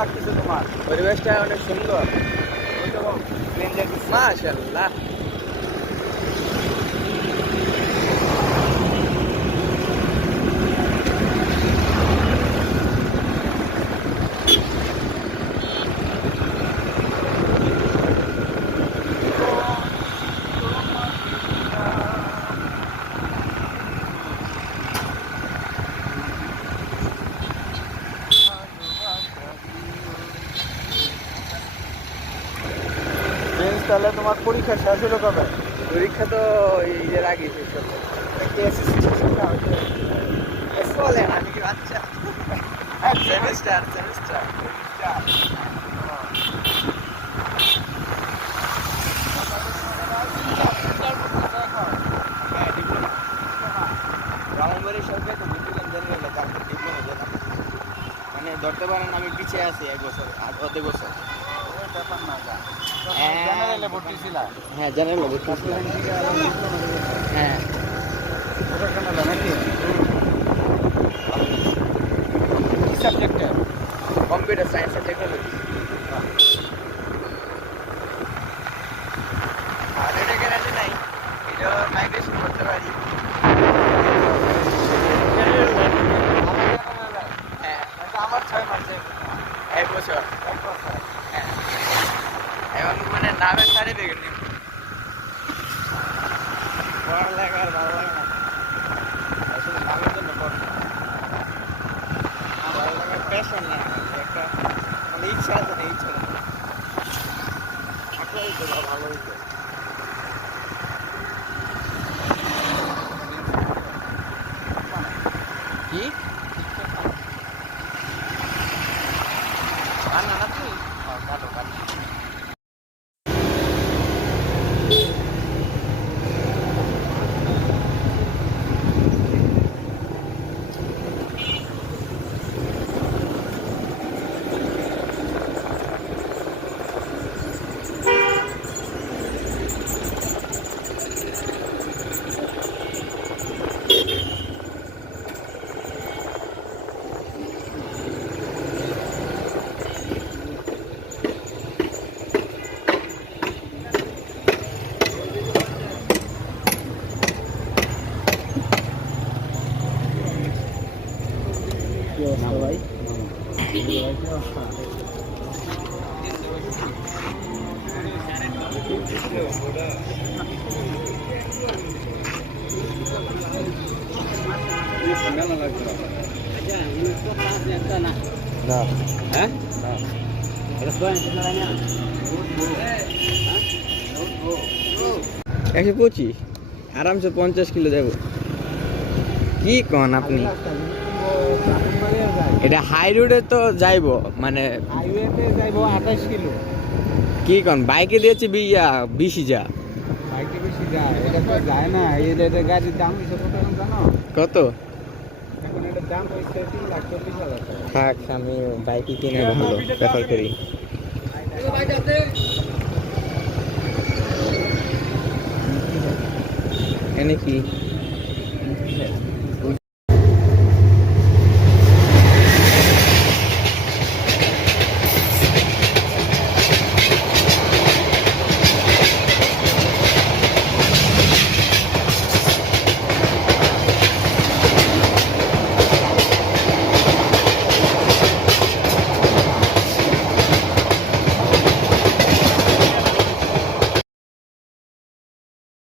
লাগতেছে তোমার? পরিবেশটা অনেক সুন্দর। মাশাআল্লাহ। তাহলে তোমার পরীক্ষা শেষ হলো কবে? পরীক্ষা তো ঈদের আগে শেষ হলো। বলে না, আমি কি বাচ্চা? সেমিস্টার সেমিস্টার ব্রাহ্মণবাড়ির সরকার তো বুঝলাম জানি না, তারপর ডিপ্লোমা দিলাম। মানে ধরতে পারেন আমি পিছিয়ে আছি 1 বছর, অর্ধেক বছর। ব্যাপার না, জেনারেলে ভর্তি ছিলা? হ্যাঁ জেনারেলে ভর্তি ছিলাম। হ্যাঁ নাকি কি সাবজেক্টে? কম্পিউটার সায়েন্স আর টেকনোলজি। আর এটা গ্যারান্টি নাই, এটা মাইগ্রেশন করতে পারি। হ্যাঁ আমার 6 মাসে 1 বছর। হ্যাঁ এখন মানে নামের সার্টিফিকেট নিব। পড়ালেখা আর ভালো লাগে না, আসলে নামের জন্য পড়ি। ভালো লাগার প্যাশন না, একটা মানে ইচ্ছা আছে না, ইচ্ছা না। আপনারই তো ভালো হইতো। কি না না তুই কাটো কাটো। ভাই হ্যাঁ 125 আরামসে 50 কিলো যাবো। কি কন আপনি? এটা হাই রোডে তো যাইবো, মানে হাইওয়েতে যাইবো 28 কিলো। কি কন বাইকে দিয়েছি 20 যা। বাইকে বেশি যায়, এটা তো যায় না। এটা গাড়ির দাম হয়েছে কত এখন জানো? কত? এখন এটার দাম হয়েছে 3,40,000 টাকা। থাক, আমি বাইকে কিনে ভালো প্রেফার করি। এনে কি